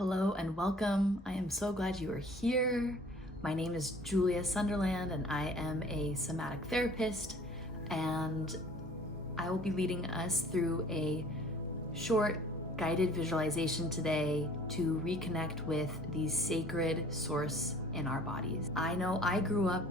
Hello and welcome. I am so glad you are here. My name is Julia Sunderland and I am a somatic therapist, and I will be leading us through a short guided visualization today to reconnect with the sacred source in our bodies. I know I grew up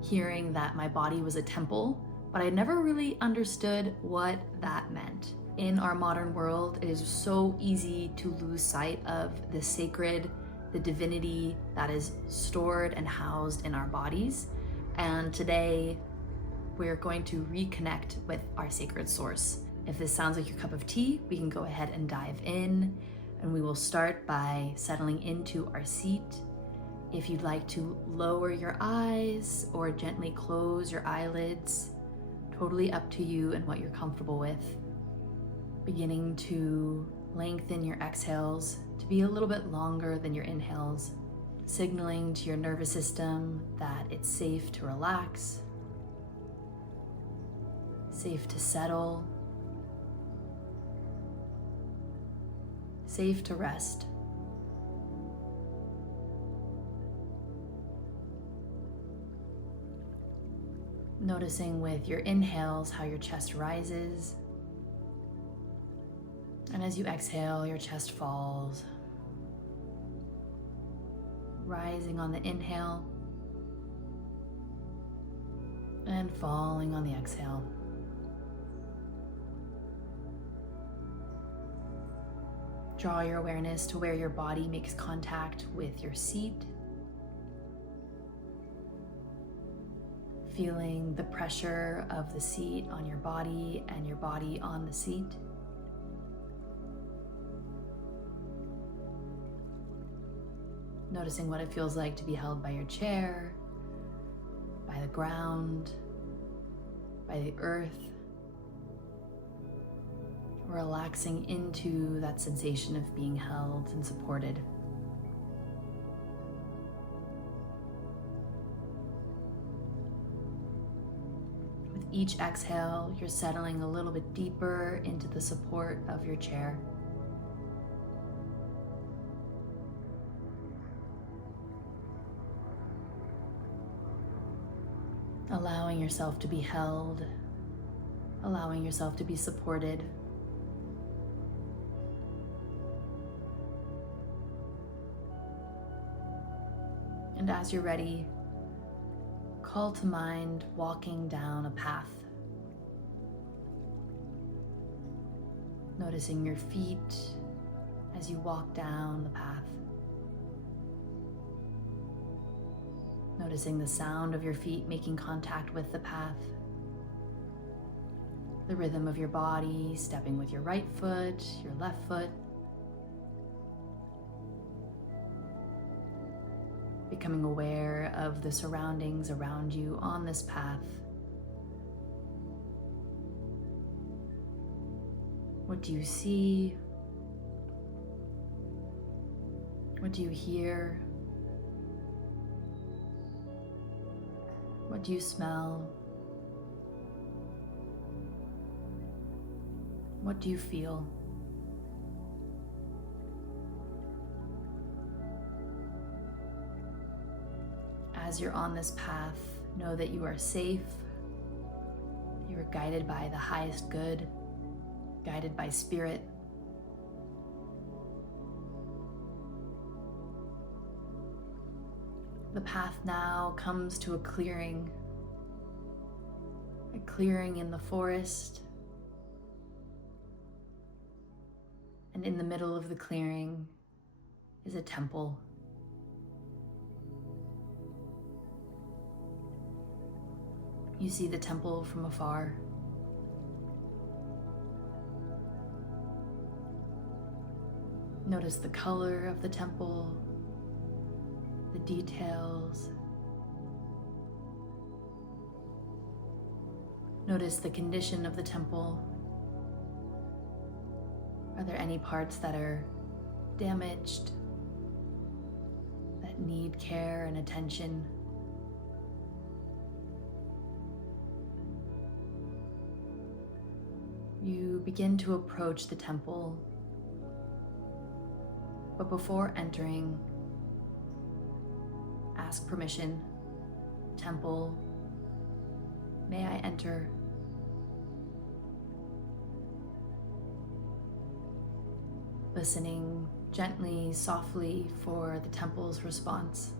hearing that my body was a temple, but I never really understood what that meant. In our modern world, it is so easy to lose sight of the sacred, the divinity that is stored and housed in our bodies. And today, we're going to reconnect with our sacred source. If this sounds like your cup of tea, we can go ahead and dive in. And we will start by settling into our seat. If you'd like to lower your eyes or gently close your eyelids, totally up to you and what you're comfortable with. Beginning to lengthen your exhales to be a little bit longer than your inhales, signaling to your nervous system that it's safe to relax, safe to settle, safe to rest. Noticing with your inhales how your chest rises. And as you exhale, your chest falls, rising on the inhale and falling on the exhale. Draw your awareness to where your body makes contact with your seat, feeling the pressure of the seat on your body and your body on the seat. Noticing what it feels like to be held by your chair, by the ground, by the earth. Relaxing into that sensation of being held and supported. With each exhale, you're settling a little bit deeper into the support of your chair. Allowing yourself to be held, allowing yourself to be supported. And as you're ready, call to mind walking down a path. Noticing your feet as you walk down the path. Noticing the sound of your feet making contact with the path. The rhythm of your body, stepping with your right foot, your left foot. Becoming aware of the surroundings around you on this path. What do you see? What do you hear? What do you smell? What do you feel? As you're on this path, know that you are safe. You are guided by the highest good, guided by spirit. The path now comes to a clearing in the forest. And in the middle of the clearing is a temple. You see the temple from afar. Notice the color of the temple, the details. Notice the condition of the temple. Are there any parts that are damaged, that need care and attention? You begin to approach the temple But before entering, ask permission. Temple, may I enter? Listening gently, softly for the temple's response.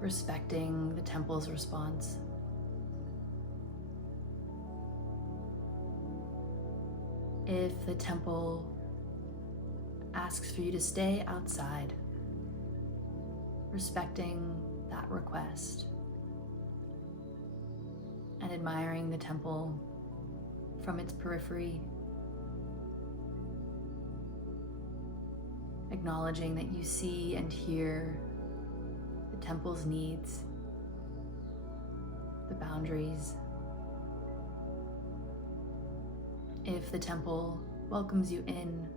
Respecting the temple's response. If the temple asks for you to stay outside, respecting that request and admiring the temple from its periphery, acknowledging that you see and hear the temple's needs, the boundaries. If the temple welcomes you in,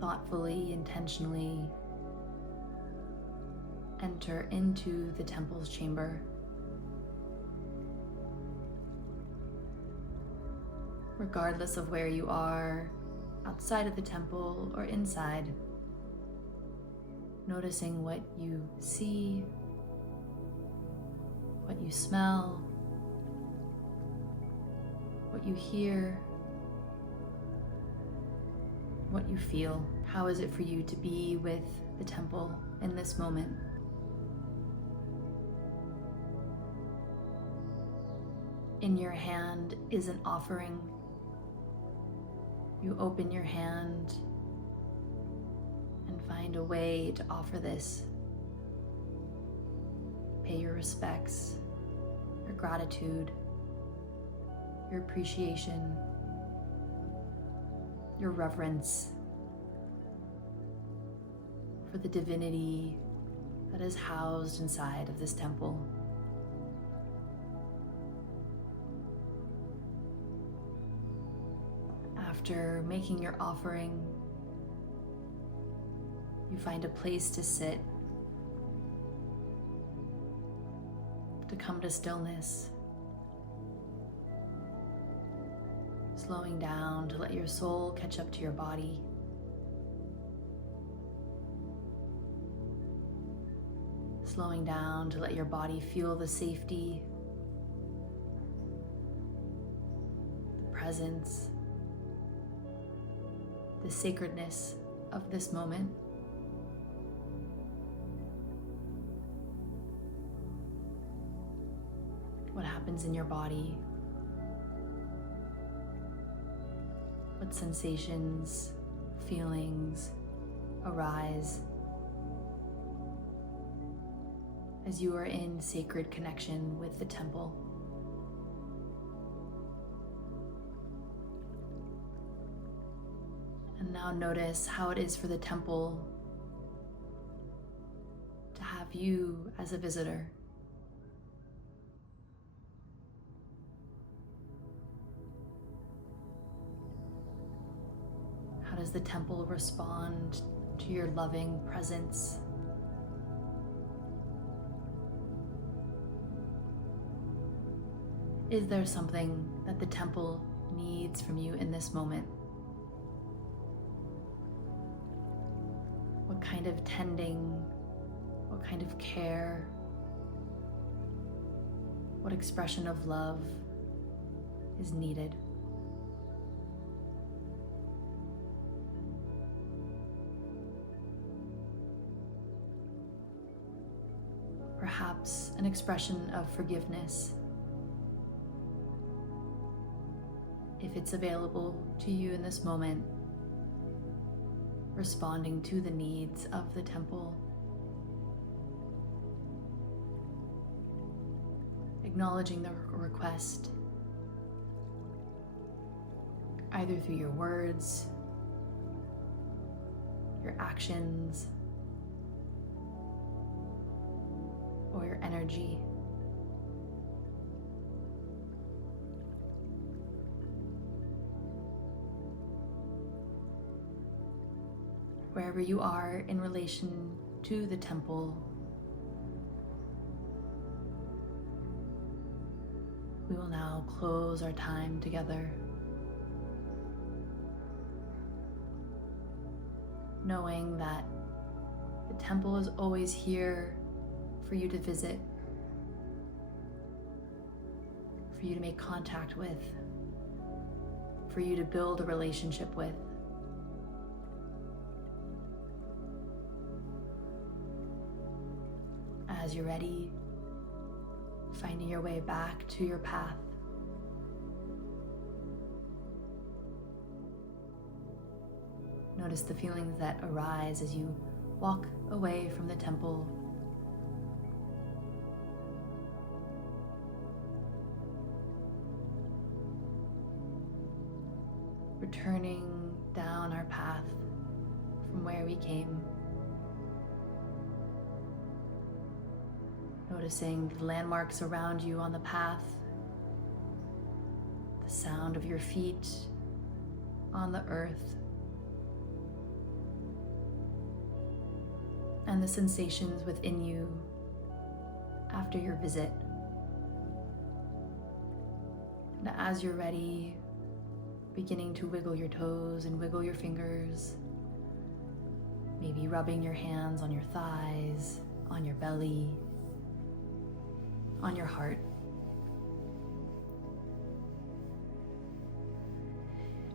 thoughtfully, intentionally enter into the temple's chamber. Regardless of where you are, outside of the temple or inside, noticing what you see, what you smell, what you hear, what you feel. How is it for you to be with the temple in this moment? In your hand is an offering. You open your hand and find a way to offer this. Pay your respects, your gratitude, your appreciation, your reverence for the divinity that is housed inside of this temple. After making your offering, you find a place to sit, to come to stillness, slowing down to let your soul catch up to your body. Slowing down to let your body feel the safety, the presence, the sacredness of this moment. What happens in your body? What sensations, feelings arise as you are in sacred connection with the temple? And now notice how it is for the temple to have you as a visitor. How does the temple respond to your loving presence? Is there something that the temple needs from you in this moment? What kind of tending, what kind of care, what expression of love is needed? Perhaps an expression of forgiveness, if it's available to you in this moment, responding to the needs of the temple. Acknowledging the request, either through your words, your actions, or your energy. Wherever you are in relation to the temple, we will now close our time together. knowing that the temple is always here for you to visit, for you to make contact with, for you to build a relationship with. As you're ready, finding your way back to your path. Notice the feelings that arise as you walk away from the temple. Returning down our path from where we came. Noticing the landmarks around you on the path, the sound of your feet on the earth, and the sensations within you after your visit. And as you're ready, beginning to wiggle your toes and wiggle your fingers, maybe rubbing your hands on your thighs, on your belly, on your heart.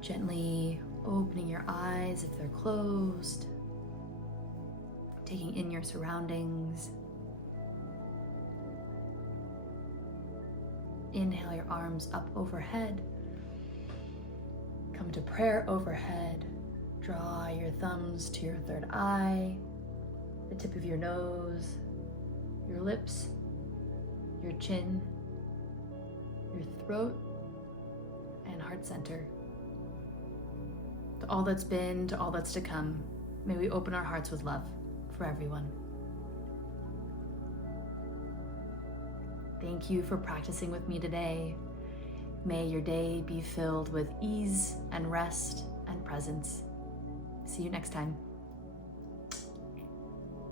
Gently opening your eyes if they're closed, taking in your surroundings. Inhale your arms up overhead. Come to prayer overhead. Draw your thumbs to your third eye, the tip of your nose, your lips, your chin, your throat, and heart center. To all that's been, to all that's to come, may we open our hearts with love for everyone. Thank you for practicing with me today. May your day be filled with ease and rest and presence. See you next time.